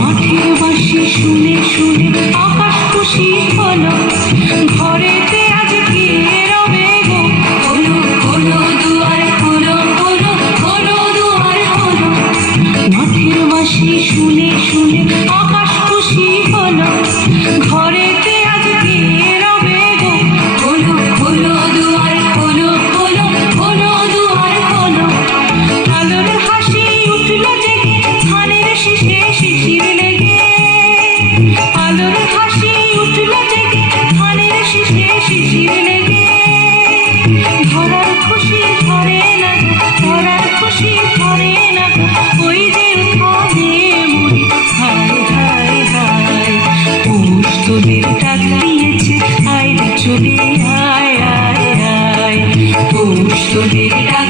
মাঠের বাঁশি শুনে শুনে আকাশ খুশি হলো, ঘরেতে আজ কে রবে গো, খোলো খোলো দুয়ার খোলো, খোলো খোলো দুয়ার খোলো। মাঠের বাঁশি শুনে শুনে আকাশ খুশি হলো, ঘরেতে আজ কে রবে গো, খোলো খোলো দুয়ার খোলো, খোলো খোলো দুয়ার খোলো। আলোর হাসি উঠলো জেগে ধানের শীষে শিশির লেগে, আলোর হাসি উঠলো জেগে ধানের শীষে শিশির লেগে। ধরার খুশি ধরে না গো, ধরার খুশি ধরে না গো, ওই যে উঠানে মরি হায় হায় হায়। পৌষ তোদের ডাক দিয়েছে আয় রে চলে আয় আয় আয়, পৌষ তোদের ডাক